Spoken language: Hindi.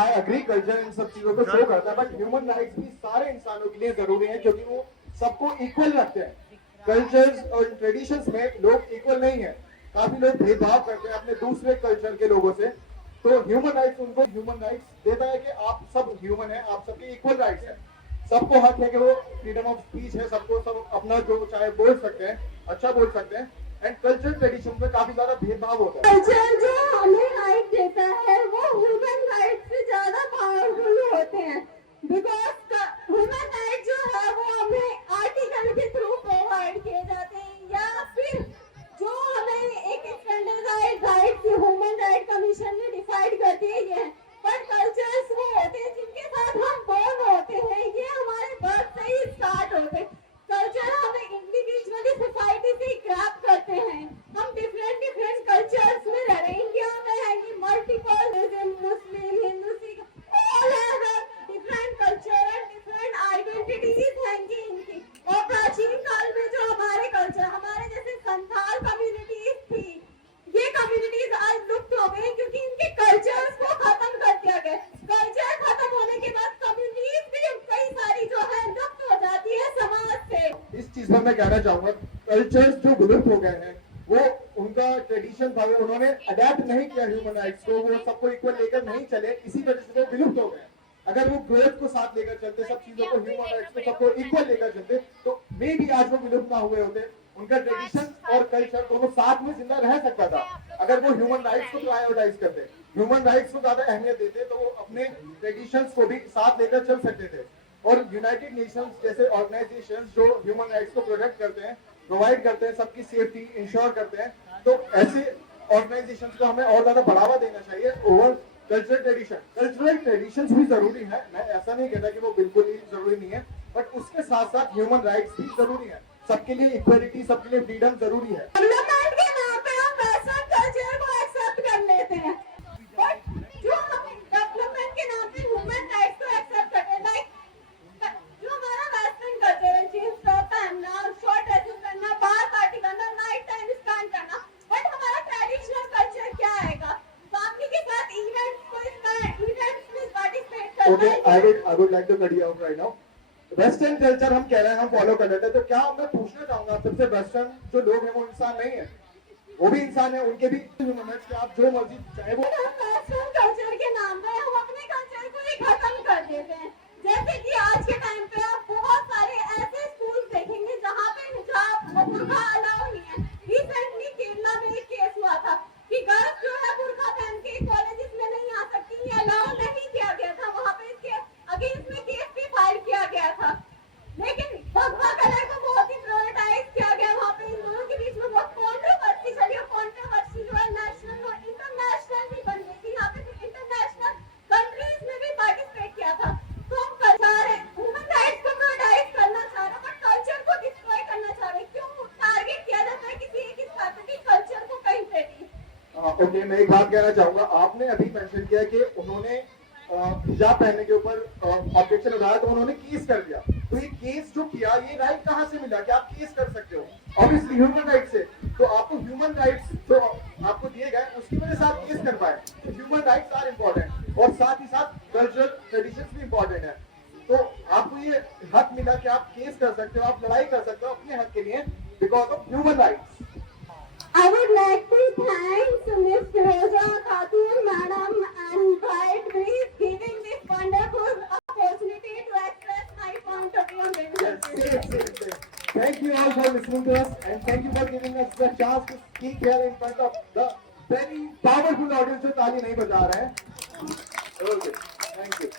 आई एग्री कल्चर इन सब चीजों को शो करता है, बट ह्यूमन राइट्स भी सारे इंसानों के लिए जरूरी है क्योंकि वो सबको इक्वल रखते हैं। कल्चर्स और ट्रेडिशंस में लोग इक्वल नहीं है, काफी लोग भेदभाव करते हैं अपने दूसरे कल्चर के लोगों से। तो ह्यूमन राइट्स उनको ह्यूमन राइट्स देता है कि आप सब ह्यूमन है, आप सबके इक्वल राइट्स है, सबको हक है कि वो फ्रीडम ऑफ स्पीच है, सबको सब अपना जो चाहे बोल सकते हैं, अच्छा बोल सकते हैं। एंड कल्चर ट्रेडिशन में काफी ज्यादा भेदभाव होता है। कल्चर जो हमें राइट देता है वो ह्यूमन राइट से ज्यादा पावरफुल होते हैं, बिकॉज ह्यूमन राइट जो है वो हमें आर्टिकल के थ्रू प्रोवाइड किए जाते हैं, या फिर जो हमें एक standardized right human right commission ने डिफाइड कर दिए हैं। पर कल्चर्स वो होते हैं जिनके साथ हम बोर्न होते हैं, ये हमारे बर्थ से ही स्टार्ट होते हैं। कल्चर हमें इंडिविजुअली सोसाइटी से ग्रैब करते हैं, हम डिफरेंट डिफरेंट कल्चर्स में रह रहे हैं। इंडिया में है ये multiple, Muslim, Hindu, Sikh, all have different culture and different identities हैं इनकी। और प्राचीन काल में जो हमारे कल्चर, हमारे जैसे संथाल कम्युनिटीज थी, ये कम्युनिटीज आज लुप्त हो गई क्योंकि इनके कल्चर्स को खत्म कर दिया गया। कल्चर खत्म होने के बाद कम्युनिटीज भी कई सारी जो है लुप्त हो जाती है समाज से। इस चीज में मैं कहना चाहूंगा, कल्चर्स जो विलुप्त हो गए हैं वो उनका ट्रेडिशन था, उन्होंने अडेप्ट नहीं किया ह्यूमन राइट्स को, वो सबको इक्वल लेकर नहीं चले, इसी वजह से वो विलुप्त हो गए। अगर वो ग्रोथ को साथ लेकर चलते, सब चीजों को, ह्यूमन राइट्स को सबको इक्वल लेकर चलते, तो मे भी आज वो विलुप्त ना हुए होते। उनका ट्रेडिशन और कल्चर दोनों साथ में जिंदा रह सकता था अगर वो ह्यूमन राइट्स को प्रायोरिटाइज करते, ह्यूमन राइट्स को ज्यादा अहमियत देते, तो वो अपने ट्रेडिशंस को भी साथ लेकर चल सकते थे। और यूनाइटेड नेशंस जैसे ऑर्गेनाइजेशंस जो ह्यूमन राइट्स को प्रोटेक्ट करते हैं, प्रोवाइड करते हैं, सबकी सेफ्टी इंश्योर करते हैं, तो ऐसे ऑर्गेनाइजेशंस को हमें और ज्यादा बढ़ावा देना चाहिए over cultural tradition. Cultural traditions भी जरूरी है, मैं ऐसा नहीं कहता कि वो बिल्कुल ही जरूरी नहीं है, बट उसके साथ साथ ह्यूमन राइट्स भी जरूरी है, सबके लिए इक्वालिटी, सबके लिए फ्रीडम जरूरी है। डेवलपमेंट के नाम पे हम वेस्टर्न कल्चर को एक्सेप्ट कर लेते हैं, बट जो हम डेवलपमेंट के नाम पे ह्यूमन राइट्स को एक्सेप्ट करते हैं, लाइक जो हमारा वेस्टर्न कल्चर है, जींस टॉप पहनना, शॉर्ट ड्रेसेस पहनना, बाहर पार्टी करना, नाइट टाइम स्पेंड करना, बट हमारा ट्रेडिशनल कल्चर क्या आएगा? फैमिली के साथ इवेंट्स में पार्टिसिपेट करना। Okay, I would like to cut you off right now. Western culture हम कह रहे हैं, हम फॉलो कर लेते हैं, तो क्या मैं पूछना चाहूंगा आप सबसे, वेस्टर्न जो लोग हैं वो इंसान नहीं है? वो भी इंसान है, उनके भी आप जो मर्जी चाहे वो। वेस्टर्न कल्चर के नाम पे हम अपने कल्चर को ही खत्म कर देते हैं। जैसे कि आज के टाइम पे आप बहुत सारे ऐसे स्कूल देखेंगे जहाँ पे हिजाब और बुर्का अलाउ नहीं है। रिसेंटली केरला में एक केस हुआ था कि गर्ल्स जो है बुर्का पहन के कॉलेजेस में नहीं आ सकती, ये अलाउ नहीं किया गया था। वहाँ पे इसके अगेंस्ट में केस भी फाइल किया गया था, लेकिन भगवा कलर को बहुत ही प्रायोरिटाइज किया गया। वहाँ पे इन दोनों के बीच में बहुत कंट्रोवर्सी चली और कंट्रोवर्सी जो है नेशनल और इंटरनेशनल भी बन गई थी। यहाँ पे इंटरनेशनल कंट्रीज में भी पार्टिसिपेट किया था। तो हम कल्चर ह्यूमन राइट्स को प्रायोरिटाइज करना चाह रहे हैं, बट कल्चर को डिस्ट्रॉय करना चाह रहे हैं। क्यों टारगेट किया जाता है किसी एक स्पेसिफिक कल्चर को कहीं पे भी? ओके, मैं एक बात कहना चाहूंगा, आपने अभी मेंशन किया कि उन्होंने हिजाब पहनने के ऊपर ऑब्जेक्शन उठाया तो उन्होंने केस कर दिया, तो ये केस जो किया, ये राइट कहाँ से मिला कि आप केस कर सकते हो? ऑब्वियसली ह्यूमन राइट से। तो आपको ह्यूमन राइट्स जो आपको दिए गए उसकी वजह से आप केस कर पाए। तो ह्यूमन राइट्स आर इम्पोर्टेंट और साथ ही साथ कल्चरल ट्रेडिशंस भी इम्पोर्टेंट है। तो आपको ये हक मिला कि आप केस कर सकते हो, आप लड़ाई कर सकते हो अपने हक के लिए because of human rights. I would like to thank Ms. Firoza Khatun Madam and Bright Breeze giving this wonderful opportunity to express my point of view on this. Thank you all for listening to us and thank you for giving us the chance to speak here in front of the very powerful audience जो ताली नहीं बजा रहे हैं। Okay, thank you.